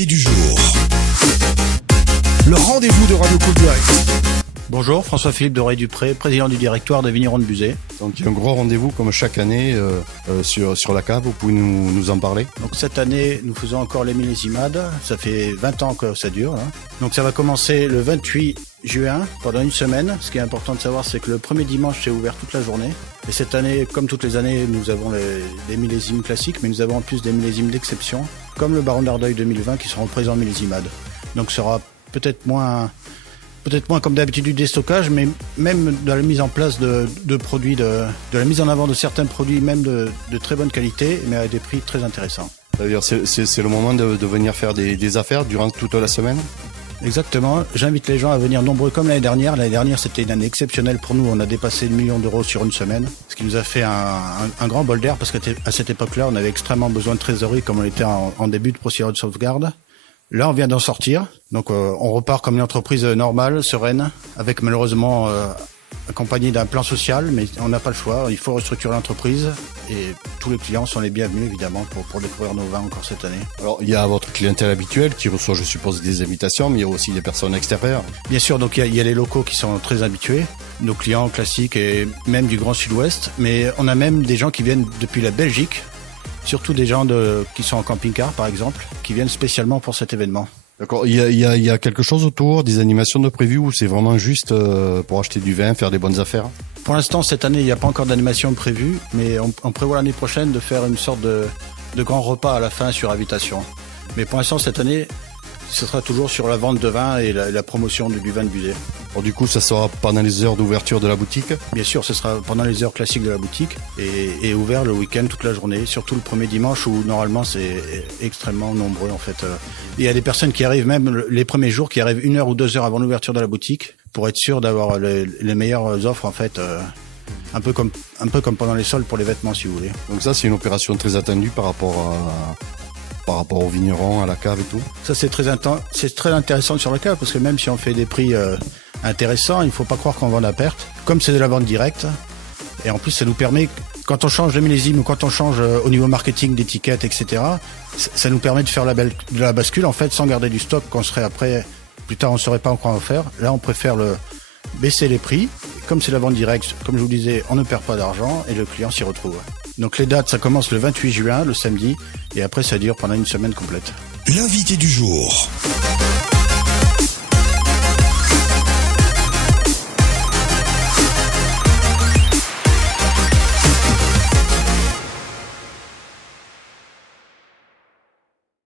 L'invité du jour. Le rendez-vous de Radio Côte d'Ivoire. Bonjour, François-Philippe Doré-Dupré, président du directoire de Vignerons de Buzet. Donc il y a un gros rendez-vous comme chaque année sur la cave, vous pouvez nous en parler? Donc cette année, nous faisons encore les millésimades, ça fait 20 ans que ça dure. Donc ça va commencer le 28 juin pendant une semaine. Ce qui est important de savoir, c'est que le premier dimanche, c'est ouvert toute la journée. Et cette année, comme toutes les années, nous avons les millésimes classiques, mais nous avons en plus des millésimes d'exception, comme le Baron d'Ardeuil 2020 qui seront présents en millésimade. Donc ce sera peut-être moins comme d'habitude du déstockage, mais même dans la mise en place de produits, de la mise en avant de certains produits, même de très bonne qualité, mais à des prix très intéressants. C'est-à-dire c'est le moment de venir faire des affaires durant toute la semaine? Exactement. J'invite les gens à venir nombreux comme l'année dernière. L'année dernière, c'était une année exceptionnelle pour nous. On a dépassé le 1 million d'euros sur une semaine, ce qui nous a fait un grand bol d'air parce qu'à cette époque-là, on avait extrêmement besoin de trésorerie comme on était en début de procédure de sauvegarde. Là, on vient d'en sortir, donc on repart comme une entreprise normale, sereine, avec malheureusement accompagné d'un plan social, mais on n'a pas le choix, il faut restructurer l'entreprise et tous les clients sont les bienvenus évidemment pour découvrir nos vins encore cette année. Alors il y a votre clientèle habituelle qui reçoit, je suppose, des invitations, mais il y a aussi des personnes extérieures. Bien sûr, donc il y a les locaux qui sont très habitués, nos clients classiques et même du Grand Sud-Ouest, mais on a même des gens qui viennent depuis la Belgique. Surtout des gens qui sont en camping-car, par exemple, qui viennent spécialement pour cet événement. D'accord. Il y a quelque chose autour, des animations de prévues ou c'est vraiment juste pour acheter du vin, faire des bonnes affaires? Pour l'instant, cette année, il n'y a pas encore d'animation prévue, mais on prévoit l'année prochaine de faire une sorte de grand repas à la fin sur invitation. Mais pour l'instant, cette année, ce sera toujours sur la vente de vin et la promotion du vin de Buzet. Alors du coup, ça sera pendant les heures d'ouverture de la boutique? Bien sûr, ce sera pendant les heures classiques de la boutique et ouvert le week-end toute la journée, surtout le premier dimanche où normalement c'est extrêmement nombreux en fait. Il y a des personnes qui arrivent même les premiers jours, qui arrivent 1 heure ou 2 heures avant l'ouverture de la boutique pour être sûr d'avoir les meilleures offres en fait. Un peu comme pendant les soldes pour les vêtements si vous voulez. Donc ça, c'est une opération très attendue par rapport aux vignerons, à la cave et tout. Ça c'est très intéressant sur la cave parce que même si on fait des prix intéressants, il ne faut pas croire qu'on vend à perte. Comme c'est de la vente directe, et en plus ça nous permet, quand on change de millésime ou quand on change au niveau marketing d'étiquette, etc., ça nous permet de faire de la bascule en fait sans garder du stock qu'on serait après, plus tard on ne saurait pas quoi en faire. Là on préfère baisser les prix. Comme c'est la vente directe, comme je vous disais, on ne perd pas d'argent et le client s'y retrouve. Donc les dates, ça commence le 28 juin, le samedi, et après ça dure pendant une semaine complète. L'invité du jour.